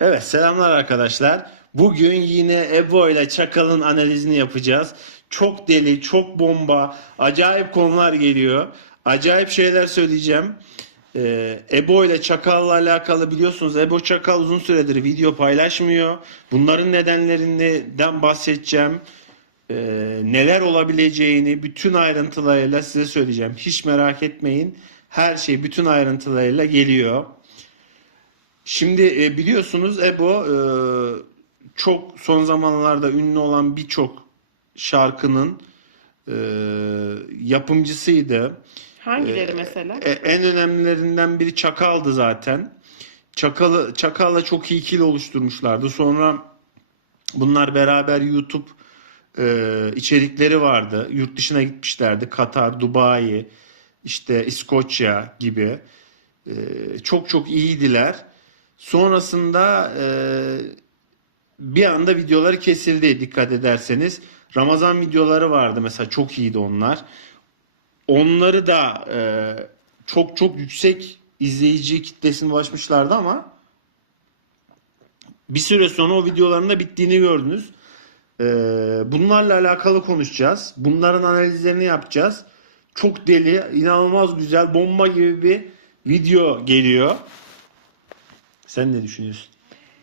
Evet selamlar arkadaşlar. Bugün yine Ebo ile Çakal'ın analizini yapacağız. Çok deli, çok bomba, acayip konular geliyor. Acayip şeyler söyleyeceğim. Ee, Ebo ile Çakal'la alakalı biliyorsunuz Ebo Çakal uzun süredir video paylaşmıyor. Bunların nedenlerinden bahsedeceğim. Ee, neler olabileceğini bütün ayrıntılarıyla size söyleyeceğim. Hiç merak etmeyin. Her şey bütün ayrıntılarıyla geliyor. Şimdi e, biliyorsunuz Ebo e, çok son zamanlarda ünlü olan birçok şarkının e, yapımcısıydı. Hangileri mesela? E, en önemlilerinden biri Çakal'dı zaten. Çakal'ı Çakal'la çok iyi ikili oluşturmuşlardı. Sonra bunlar beraber YouTube e, içerikleri vardı. Yurt dışına gitmişlerdi. Katar, Dubai, işte İskoçya gibi. E, çok çok iyiydiler. Sonrasında e, bir anda videoları kesildi dikkat ederseniz. Ramazan videoları vardı mesela çok iyiydi onlar. Onları da e, çok çok yüksek izleyici kitlesine ulaşmışlardı ama bir süre sonra o videoların da bittiğini gördünüz. E, bunlarla alakalı konuşacağız. Bunların analizlerini yapacağız. Çok deli, inanılmaz güzel, bomba gibi bir video geliyor. Sen ne düşünüyorsun?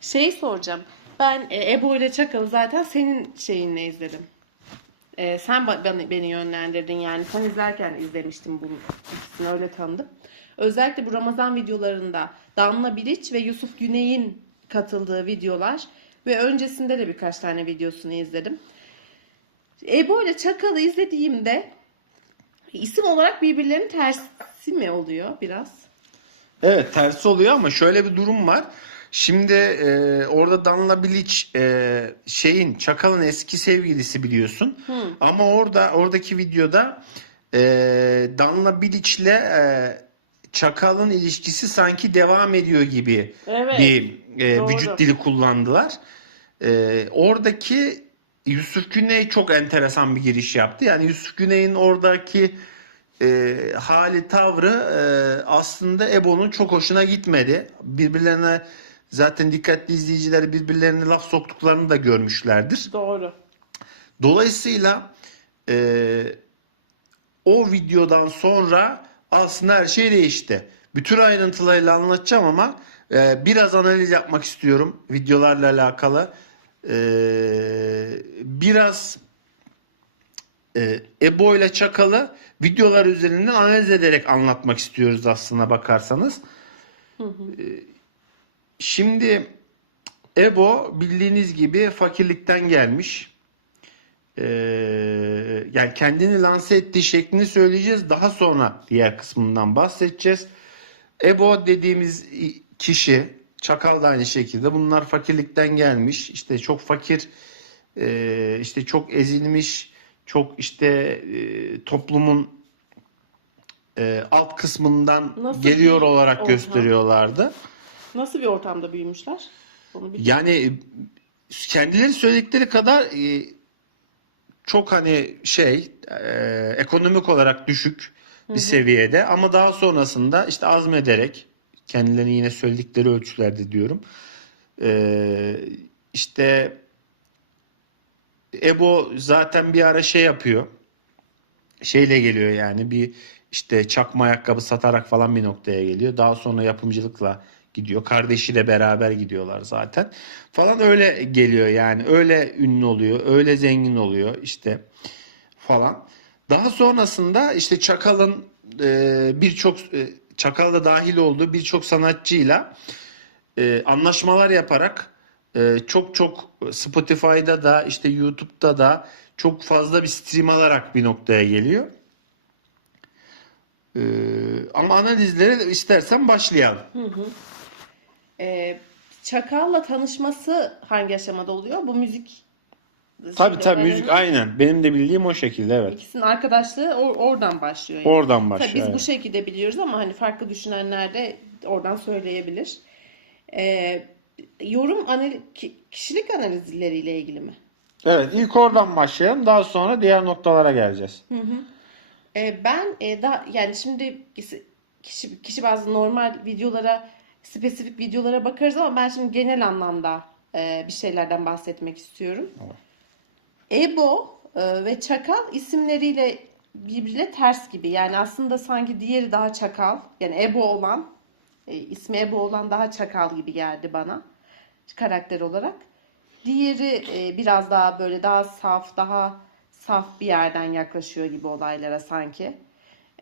Şey soracağım. Ben e, Ebo ile Çakal'ı zaten senin şeyinle izledim. E, sen ba- beni, beni yönlendirdin yani. Sen izlerken izlemiştim bunu. İkisini öyle tanıdım. Özellikle bu Ramazan videolarında Damla Bilic ve Yusuf Güney'in katıldığı videolar ve öncesinde de birkaç tane videosunu izledim. Ebo ile Çakal'ı izlediğimde isim olarak birbirlerinin tersi mi oluyor biraz? Evet tersi oluyor ama şöyle bir durum var. Şimdi e, orada Danla Bilic e, şeyin Çakal'ın eski sevgilisi biliyorsun. Ama orada oradaki videoda e, Danla Bilic'le e, Çakal'ın ilişkisi sanki devam ediyor gibi Evet, bir e, doğru. vücut dili kullandılar. E, oradaki Yusuf Güney çok enteresan bir giriş yaptı. Yani Yusuf Güney'in oradaki e, hali tavrı e, aslında Ebo'nun çok hoşuna gitmedi. Birbirlerine zaten dikkatli izleyiciler birbirlerine laf soktuklarını da görmüşlerdir. Doğru. Dolayısıyla e, o videodan sonra aslında her şey değişti. Bütün ayrıntılarıyla anlatacağım ama e, biraz analiz yapmak istiyorum videolarla alakalı. E, biraz e, Ebo ile Çakal'ı videolar üzerinden analiz ederek anlatmak istiyoruz aslına bakarsanız. E, Şimdi Ebo bildiğiniz gibi fakirlikten gelmiş. Ee, yani kendini lanse ettiği şeklini söyleyeceğiz. Daha sonra diğer kısmından bahsedeceğiz. Ebo dediğimiz kişi, Çakal da aynı şekilde. Bunlar fakirlikten gelmiş. İşte çok fakir, e, işte çok ezilmiş, çok işte e, toplumun e, alt kısmından Nasıl geliyor bir olarak ortam? gösteriyorlardı. Nasıl bir ortamda büyümüşler? Onu bir Yani kendileri söyledikleri kadar e, çok hani şey e, ekonomik olarak düşük bir seviyede ama daha sonrasında işte azmederek kendilerini yine söyledikleri ölçülerde diyorum. E, işte Ebo zaten bir ara şey yapıyor. Şeyle geliyor yani bir işte çakma ayakkabı satarak falan bir noktaya geliyor. Daha sonra yapımcılıkla gidiyor. Kardeşiyle beraber gidiyorlar zaten. Falan öyle geliyor yani. Öyle ünlü oluyor. Öyle zengin oluyor işte falan. Daha sonrasında işte Çakal'ın e, birçok e, Çakal da dahil olduğu birçok sanatçıyla e, anlaşmalar yaparak e, çok çok Spotify'da da işte YouTube'da da çok fazla bir stream alarak bir noktaya geliyor. E, ama analizlere istersen başlayalım. Ee, Çakal'la tanışması hangi aşamada oluyor? Bu müzik Tabii tabii müzik aynen. Benim de bildiğim o şekilde evet. İkisinin arkadaşlığı or- oradan başlıyor. yani. Oradan Tabii başlıyor. biz bu evet. şekilde biliyoruz ama hani farklı düşünenler de oradan söyleyebilir. Ee, yorum ki- kişilik analizleriyle ilgili mi? Evet ilk oradan başlayalım. Daha sonra diğer noktalara geleceğiz. Ee, ben e, daha yani şimdi kişi, kişi bazı normal videolara spesifik videolara bakarız ama ben şimdi genel anlamda e, bir şeylerden bahsetmek istiyorum. Ebo e, ve Çakal isimleriyle birbirine ters gibi. Yani aslında sanki diğeri daha Çakal. Yani Ebo olan, e, ismi Ebo olan daha Çakal gibi geldi bana karakter olarak. Diğeri e, biraz daha böyle daha saf, daha saf bir yerden yaklaşıyor gibi olaylara sanki.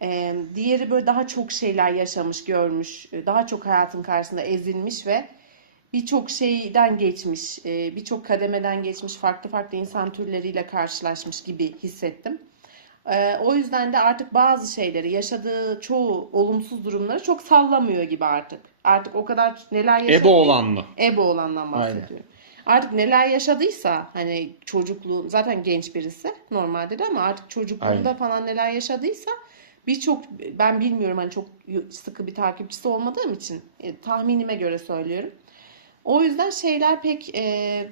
E, diğeri böyle daha çok şeyler yaşamış, görmüş, e, daha çok hayatın karşısında ezilmiş ve birçok şeyden geçmiş, e, birçok kademeden geçmiş, farklı farklı insan türleriyle karşılaşmış gibi hissettim. E, O yüzden de artık bazı şeyleri, yaşadığı çoğu olumsuz durumları çok sallamıyor gibi artık. Artık o kadar neler yaşadı. Ebo olan mı? Ebo olandan bahsediyorum. Artık neler yaşadıysa hani çocukluğun zaten genç birisi normalde de ama artık çocukluğunda Aynen. falan neler yaşadıysa birçok ben bilmiyorum hani çok sıkı bir takipçisi olmadığım için e, tahminime göre söylüyorum. O yüzden şeyler pek e,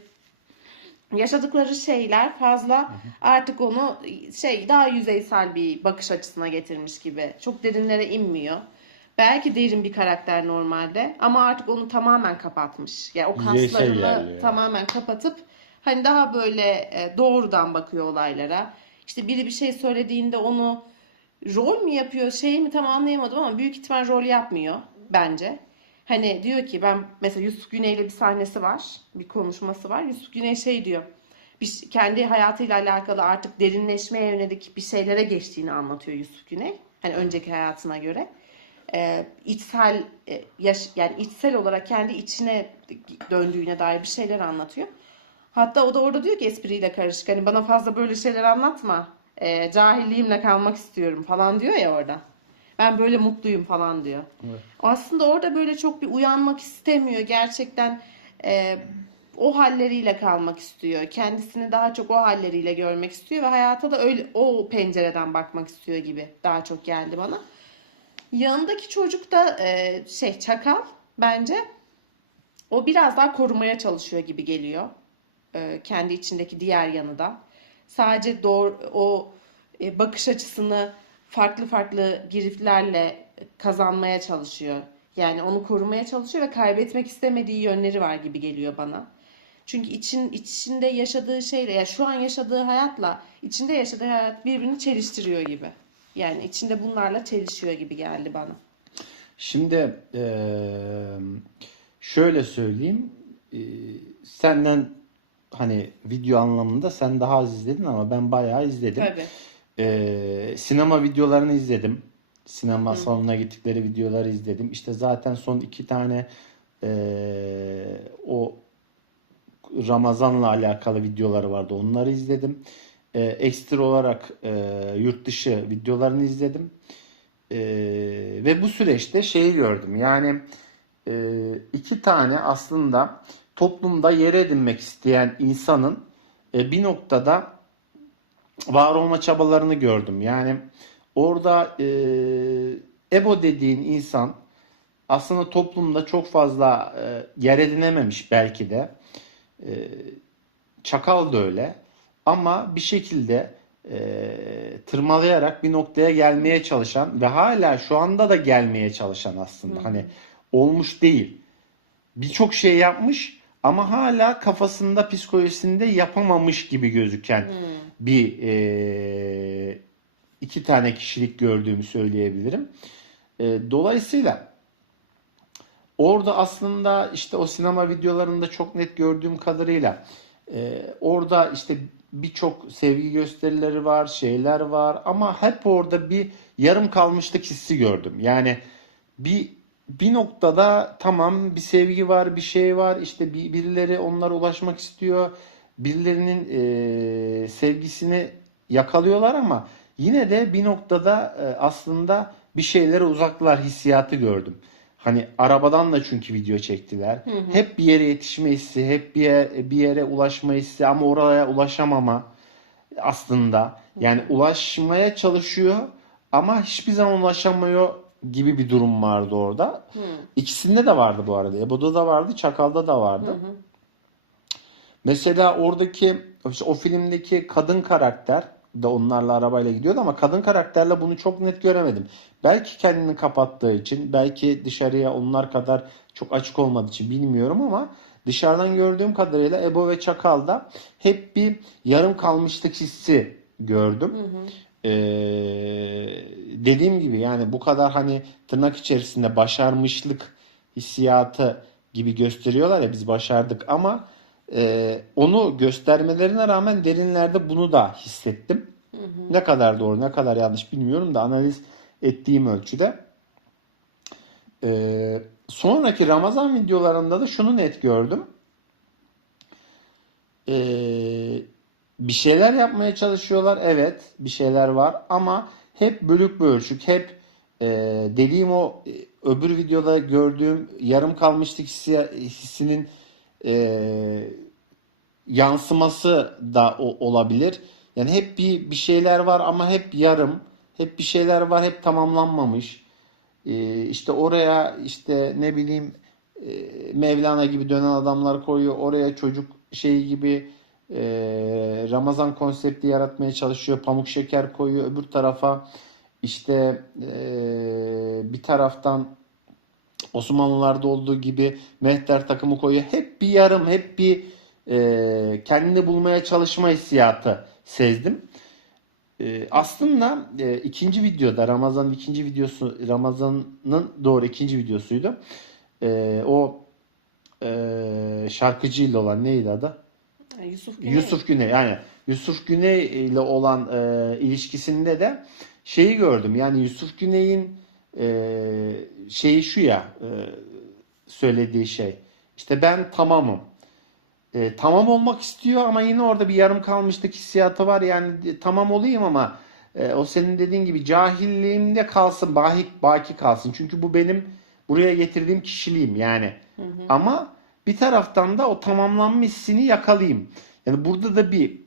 yaşadıkları şeyler fazla artık onu şey daha yüzeysel bir bakış açısına getirmiş gibi. Çok derinlere inmiyor. Belki derin bir karakter normalde ama artık onu tamamen kapatmış. Yani o kaslarını ilerliyor. tamamen kapatıp hani daha böyle e, doğrudan bakıyor olaylara. İşte biri bir şey söylediğinde onu rol mü yapıyor şey mi tam anlayamadım ama büyük ihtimal rol yapmıyor bence. Hani diyor ki ben mesela Yusuf Güney'le bir sahnesi var. Bir konuşması var. Yusuf Güney şey diyor. Bir, kendi hayatıyla alakalı artık derinleşmeye yönelik bir şeylere geçtiğini anlatıyor Yusuf Güney. Hani önceki hayatına göre. Ee, içsel e, yaş, yani içsel olarak kendi içine döndüğüne dair bir şeyler anlatıyor. Hatta o da orada diyor ki espriyle karışık. Hani bana fazla böyle şeyler anlatma. Ee, cahilliğimle kalmak istiyorum falan diyor ya orada. Ben böyle mutluyum falan diyor. Aslında orada böyle çok bir uyanmak istemiyor. Gerçekten e, o halleriyle kalmak istiyor. Kendisini daha çok o halleriyle görmek istiyor ve hayata da öyle o pencereden bakmak istiyor gibi daha çok geldi bana. Yanındaki çocuk da e, şey çakal bence. O biraz daha korumaya çalışıyor gibi geliyor. E, kendi içindeki diğer yanı da. Sadece doğru o e, bakış açısını farklı farklı giriflerle kazanmaya çalışıyor. Yani onu korumaya çalışıyor ve kaybetmek istemediği yönleri var gibi geliyor bana. Çünkü için içinde yaşadığı şeyle ya şu an yaşadığı hayatla içinde yaşadığı hayat birbirini çeliştiriyor gibi. Yani içinde bunlarla çelişiyor gibi geldi bana. Şimdi şöyle söyleyeyim. Senden hani video anlamında sen daha az izledin ama ben bayağı izledim. Tabii. Eee, sinema videolarını izledim. Sinema salonuna gittikleri videoları izledim. İşte zaten son iki tane eee, o Ramazan'la alakalı videoları vardı. Onları izledim. Eee, ekstra olarak eee, yurt dışı videolarını izledim. Ee, ve bu süreçte şeyi gördüm. Yani e, iki tane aslında toplumda yer edinmek isteyen insanın e, bir noktada var olma çabalarını gördüm. Yani orada e, Ebo dediğin insan aslında toplumda çok fazla e, yer edinememiş belki de. E, Çakal da öyle. Ama bir şekilde e, tırmalayarak bir noktaya gelmeye çalışan ve hala şu anda da gelmeye çalışan aslında. Hani olmuş değil. Birçok şey yapmış ama hala kafasında psikolojisinde yapamamış gibi gözüken bir e, iki tane kişilik gördüğümü söyleyebilirim. E, dolayısıyla orada aslında işte o sinema videolarında çok net gördüğüm kadarıyla e, orada işte birçok sevgi gösterileri var, şeyler var ama hep orada bir yarım kalmışlık hissi gördüm. Yani bir bir noktada tamam bir sevgi var, bir şey var. işte bir, birileri onlara ulaşmak istiyor. Birilerinin e, sevgisini yakalıyorlar ama yine de bir noktada e, aslında bir şeylere uzaklar hissiyatı gördüm. Hani arabadan da çünkü video çektiler. Hep bir yere yetişme hissi, hep bir yere, bir yere ulaşma hissi ama oraya ulaşamama aslında. Yani ulaşmaya çalışıyor ama hiçbir zaman ulaşamıyor gibi bir durum vardı orada. İkisinde de vardı bu arada. Ebo'da da vardı, Çakal'da da vardı. Mesela oradaki işte o filmdeki kadın karakter da onlarla arabayla gidiyordu ama kadın karakterle bunu çok net göremedim. Belki kendini kapattığı için, belki dışarıya onlar kadar çok açık olmadığı için bilmiyorum ama dışarıdan gördüğüm kadarıyla Ebo ve Çakal'da hep bir yarım kalmışlık hissi gördüm. Ee, dediğim gibi yani bu kadar hani tırnak içerisinde başarmışlık hissiyatı gibi gösteriyorlar ya biz başardık ama e, onu göstermelerine rağmen derinlerde bunu da hissettim. Ne kadar doğru ne kadar yanlış bilmiyorum da analiz ettiğim ölçüde. Ee, sonraki Ramazan videolarında da şunu net gördüm. Ee, bir şeyler yapmaya çalışıyorlar. Evet bir şeyler var ama hep bölük bölçük hep e, dediğim o e, öbür videoda gördüğüm yarım kalmışlık hissi, hissinin e, yansıması da o, olabilir. Yani hep bir bir şeyler var ama hep yarım. Hep bir şeyler var hep tamamlanmamış. Ee, işte oraya işte ne bileyim e, Mevlana gibi dönen adamlar koyuyor. Oraya çocuk şeyi gibi e, Ramazan konsepti yaratmaya çalışıyor. Pamuk şeker koyuyor. Öbür tarafa işte e, bir taraftan Osmanlılarda olduğu gibi mehter takımı koyuyor. Hep bir yarım, hep bir e, kendini bulmaya çalışma hissiyatı sezdim. E, aslında e, ikinci videoda Ramazan'ın ikinci videosu Ramazan'ın doğru ikinci videosuydu. E, o e, şarkıcıyla olan neydi adı? Yusuf Güney. Yusuf Güney yani Yusuf Güney ile olan e, ilişkisinde de şeyi gördüm. Yani Yusuf Güney'in e, şeyi şu ya e, söylediği şey. İşte ben tamamım. E, tamam olmak istiyor ama yine orada bir yarım kalmışlık hissiyatı var. Yani tamam olayım ama e, o senin dediğin gibi cahilliğimde kalsın, bahi, baki kalsın. Çünkü bu benim buraya getirdiğim kişiliğim yani. Ama bir taraftan da o tamamlanma hissini yakalayayım. Yani burada da bir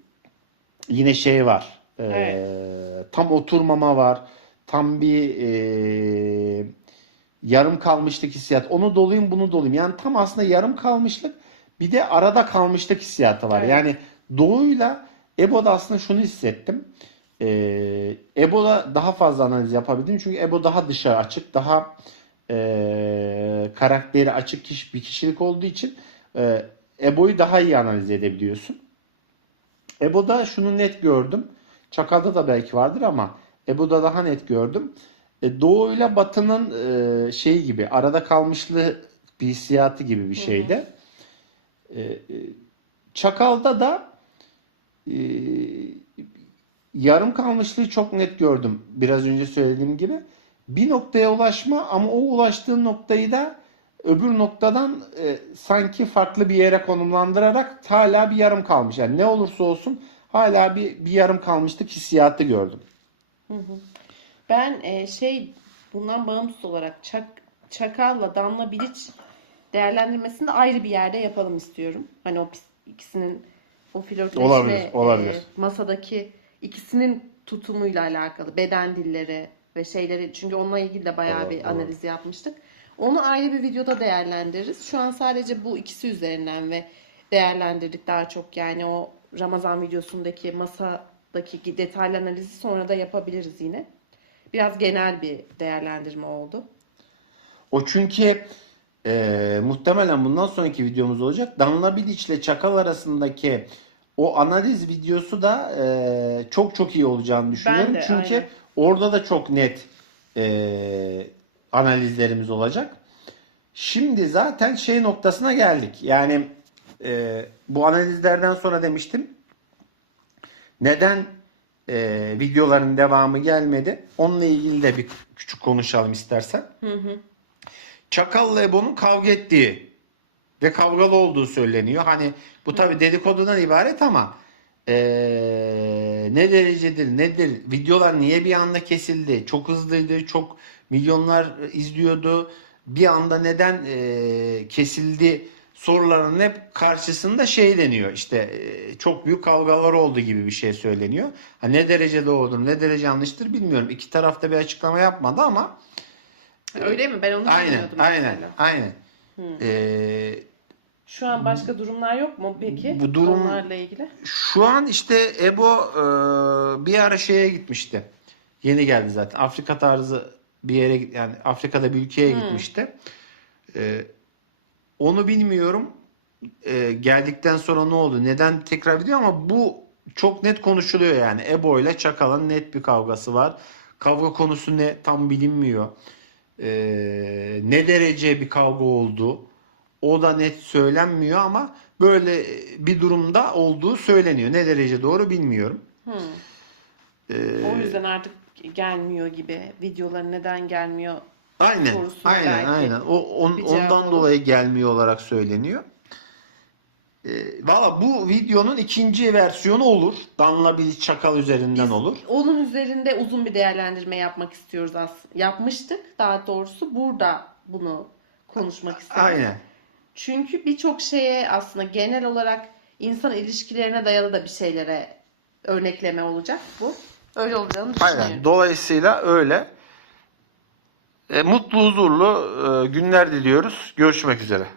yine şey var. E, Evet. tam oturmama var. Tam bir e, yarım kalmışlık hissiyat. Onu dolayım bunu dolayım. Yani tam aslında yarım kalmışlık bir de arada kalmışlık hissiyatı var. Evet. Yani Doğu'yla Ebo'da aslında şunu hissettim. Ee, Ebo'da daha fazla analiz yapabildim. Çünkü Ebo daha dışa açık, daha e, karakteri açık kişi, bir kişilik olduğu için e, Ebo'yu daha iyi analiz edebiliyorsun. Ebo'da şunu net gördüm. Çakal'da da belki vardır ama Ebo'da daha net gördüm. E, Doğu ile Batı'nın e, şeyi gibi arada kalmışlığı bir hissiyatı gibi bir şeydi. E, e, Çakal'da da e, yarım kalmışlığı çok net gördüm. Biraz önce söylediğim gibi. Bir noktaya ulaşma ama o ulaştığın noktayı da öbür noktadan e, sanki farklı bir yere konumlandırarak hala bir yarım kalmış. Yani ne olursa olsun hala bir, bir yarım kalmışlık hissiyatı gördüm. Ben e, şey bundan bağımsız olarak Çak, Çakal'la Danla Bilic değerlendirmesini de ayrı bir yerde yapalım istiyorum. Hani o ikisinin o flörtleşme Olabilir, olabilir. e, masadaki ikisinin tutumuyla alakalı beden dilleri ve şeyleri çünkü onunla ilgili de bayağı Doğru, bir doğru. analiz yapmıştık. Onu ayrı bir videoda değerlendiririz. Şu an sadece bu ikisi üzerinden ve değerlendirdik daha çok yani o Ramazan videosundaki masadaki detaylı analizi sonra da yapabiliriz yine. Biraz genel bir değerlendirme oldu. O çünkü e, muhtemelen bundan sonraki videomuz olacak. Danla Bilic ile Çakal arasındaki o analiz videosu da e, çok çok iyi olacağını düşünüyorum. de, çünkü aynen. Orada da çok net e, analizlerimiz olacak. Şimdi zaten şey noktasına geldik. Yani e, bu analizlerden sonra demiştim. Neden e, videoların devamı gelmedi? Onunla ilgili de bir küçük konuşalım istersen. Çakal'la Ebo'nun kavga ettiği ve kavgalı olduğu söyleniyor. Hani bu tabi dedikodudan ibaret ama eee, ne derecedir nedir videolar niye bir anda kesildi çok hızlıydı çok milyonlar izliyordu bir anda neden eee, kesildi soruların hep karşısında şey deniyor işte eee, çok büyük kavgalar oldu gibi bir şey söyleniyor. Ha, ne derece doğrudur ne derece yanlıştır bilmiyorum. İki tarafta bir açıklama yapmadı ama Öyle mi? Ben onu Aynen, bilmiyordum aynen, mesela. aynen. Ee, Şu an başka durumlar yok mu peki? Bu durum- Onlarla ilgili. Şu an işte Ebo e, bir ara şeye gitmişti. Yeni geldi zaten. Afrika tarzı bir yere yani Afrika'da bir ülkeye gitmişti. E, onu bilmiyorum. E, geldikten sonra ne oldu? Neden tekrar gidiyor ama bu çok net konuşuluyor yani. Ebo ile Çakal'ın net bir kavgası var. Kavga konusu ne tam bilinmiyor. E, ne derece bir kavga oldu? O da net söylenmiyor ama böyle bir durumda olduğu söyleniyor. Ne derece doğru bilmiyorum. Hmm. Ee, O yüzden artık gelmiyor gibi. Videoları neden gelmiyor? aynen, aynen, aynen. O on- ondan olur. dolayı gelmiyor olarak söyleniyor. Ee, Valla bu videonun ikinci versiyonu olur. Danla bir çakal üzerinden Biz olur. Onun üzerinde uzun bir değerlendirme yapmak istiyoruz aslında. Yapmıştık daha doğrusu. Burada bunu konuşmak istedim. Aynen. Çünkü birçok şeye aslında genel olarak insan ilişkilerine dayalı da bir şeylere örnekleme olacak bu. Öyle olacağını düşünüyorum. Aynen. Dolayısıyla öyle. E, mutlu huzurlu e, günler diliyoruz. Görüşmek üzere.